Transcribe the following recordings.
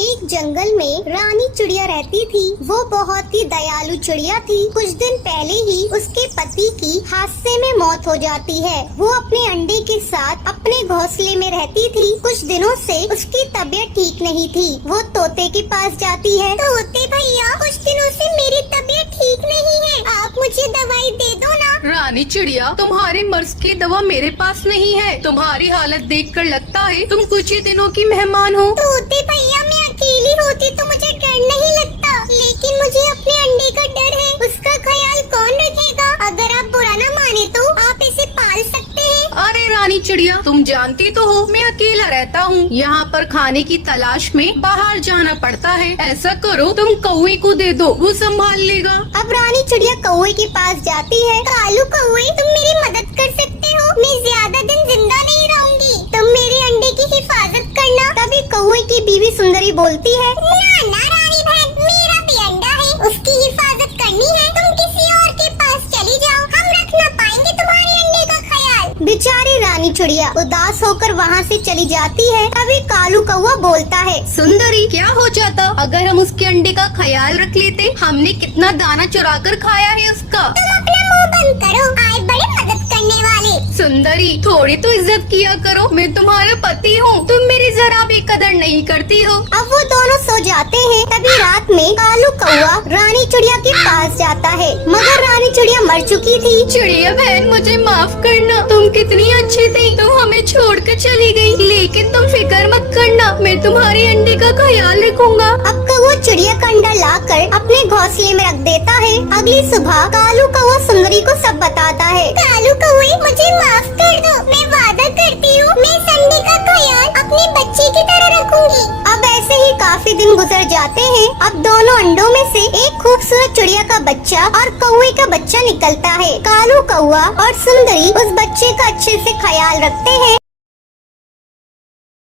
एक जंगल में रानी चिड़िया रहती थी। वो बहुत ही दयालु चिड़िया थी। कुछ दिन पहले ही उसके पति की हादसे में मौत हो जाती है। वो अपने अंडे के साथ अपने घोंसले में रहती थी। कुछ दिनों से उसकी तबीयत ठीक नहीं थी। वो तोते के पास जाती है। तोते भैया, कुछ दिनों से मेरी तबीयत ठीक नहीं है, आप मुझे दवाई दे दो ना। रानी चिड़िया, तुम्हारे मर्ज की दवा मेरे पास नहीं है। तुम्हारी हालत देखकर लगता है तुम कुछ ही दिनों की मेहमान हो। तोते भैया, मैं अकेली होती तो मुझे डर नहीं लगता, लेकिन मुझे अपने अंडे का डर है। उसका ख्याल कौन रखेगा? अगर आप बुरा न माने तो आप इसे पाल सकते हैं। अरे रानी चिड़िया, तुम जानती तो हो मैं अकेला रहता हूँ। यहाँ पर खाने की तलाश में बाहर जाना पड़ता है। ऐसा करो, तुम कौवे को दे दो, वो संभाल लेगा। अब रानी चिड़िया कौवे के पास जाती है। कालू कौवे, तुम मेरी मदद कर सकते हो? मैं ज्यादा दिन जिंदा नहीं रहूंगी, तुम मेरे अंडे की हिफाजत करना। तभी कौवे की बीवी सुंदरी बोलती है, ना रानी बहन, मेरा भी अंडा है, उसकी हिफाजत करनी है। तुम किसी और के पास चली जाओ, हम रख ना पाएंगे तुम्हारे अंडे का ख्याल। बेचारी रानी चिड़िया उदास होकर वहाँ से चली जाती है। तभी कालू कौवा बोलता है, सुंदरी, क्या हो जाता अगर हम उसके अंडे का ख्याल रख लेते? हमने कितना दाना चुरा कर खाया है उसका। तुम अपना मुंह बंद करो, आए बड़े मदद करने वाले। सुंदरी, थोड़ी तो इज्जत किया करो, मैं तुम्हारा पति हूँ, तुम मेरी जरा भी कदर नहीं करती हो। अब वो दोनों सो जाते हैं। तभी रात में कालू कौवा रानी चिड़िया के पास जाता है, मगर रानी चिड़िया मर चुकी थी। चिड़िया बहन, मुझे माफ करना, तुम कितनी अच्छी थी। तुम हमें छोड़कर चली गई, लेकिन तुम फिक्र मत करना, मैं तुम्हारे अंडे का ख्याल रखूंगा। अब कौवा चिड़िया का अंडा लाकर अपने घोंसले में रख देता है। अगली सुबह कालू कौवा सुंदरी को सब बताता है। कालू कौवे, मुझे माफ कर दो, मैं वादा करती हूँ मैं इस अंडे का ख्याल अपने बच्चे की तरह रखूंगी। अब ऐसे ही काफी दिन गुजर जाते हैं। अब दोनों अंडों में से एक खूबसूरत चिड़िया का बच्चा और कौवे का बच्चा निकलता है। कालू कौवा और सुंदरी उस बच्चे का अच्छे से ख्याल रखते हैं।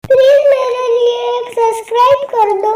प्लीज मेरे लिए एक सब्सक्राइब कर दो।